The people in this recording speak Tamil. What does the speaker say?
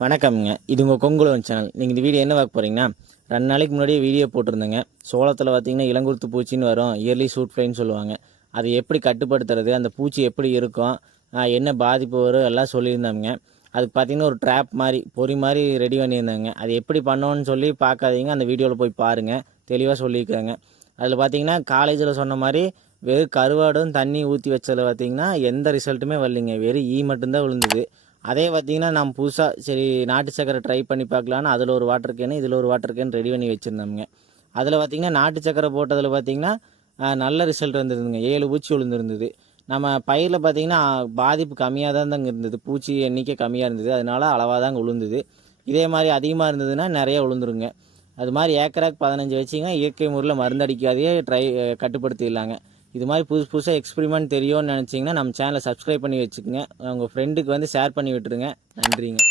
வணக்கம்ங்க. இது உங்கள் கொங்குலவன் சேனல். நீங்கள் இந்த வீடியோ என்ன பார்க்க போகிறீங்கன்னா, 2 நாளைக்கு முன்னாடியே வீடியோ போட்டிருந்தேங்க. சோளத்தில் பார்த்தீங்கன்னா இளங்குருத்து பூச்சின்னு வரும், இயர்லி சூட் ஃப்ளைன்னு சொல்லுவாங்க. அதை எப்படி கட்டுப்படுத்துறது, அந்த பூச்சி எப்படி இருக்கும், என்ன பாதிப்பு வரும் எல்லாம் சொல்லியிருந்தோம்ங்க. அதுக்கு பார்த்தீங்கன்னா ஒரு ட்ராப் மாதிரி பொறி மாதிரி ரெடி பண்ணியிருந்தாங்க. அது எப்படி பண்ணோன்னு சொல்லி பார்க்காதீங்க, அந்த வீடியோவில் போய் பாருங்கள், தெளிவாக சொல்லியிருக்காங்க. அதில் பார்த்தீங்கன்னா காலேஜில் சொன்ன மாதிரி வெறும் கருவாடும் தண்ணி ஊற்றி வச்சதில் பார்த்தீங்கன்னா எந்த ரிசல்ட்டுமே வரலைங்க. வெறும் மட்டும்தான் விழுந்தது. அதே பார்த்தீங்கன்னா, நம்ம புதுசா சரி நாட்டு சர்க்கரை ட்ரை பண்ணி பார்க்கலான்னு அதில ஒரு வாட்டர் கேனு, இதில ஒரு வாட்டர் கேன் ரெடி பண்ணி வச்சுருந்தோம்ங்க. அதில பார்த்தீங்கன்னா, நாட்டு சர்க்கரை போட்டதில பார்த்தீங்கன்னா, நல்ல ரிசல்ட் வந்ததுங்க. 7 பூச்சி விழுந்திருந்தது. நம்ம பயிரில பார்த்தீங்கன்னா, பாதிப்பு கம்மியா தாங்க இருந்தது. பூச்சி எண்ணிக்கை கம்மியா இருந்தது. அதனால அளவா தாங்க விழுந்தது. இதே மாரி அதிகமா இருந்ததுன்னா, நெறைய விழுந்துருங்க. அது மாரி ஏக்கராக்கு 15 வச்சிங்கன்னா, இயற்கை முறையில மருந்து அடிக்காதயே கட்டுப்படுத்திடலாங்க. இது மாதிரி புதுசாக எக்ஸ்பெரிமெண்ட் தெரியும்னு நினச்சிங்கன்னா நம்ம சேனலை சப்ஸ்கிரைப் பண்ணி வச்சுக்கோங்க. உங்கள் ஃப்ரெண்டுக்கு வந்து ஷேர் பண்ணி விட்டுருங்க. நன்றிங்க.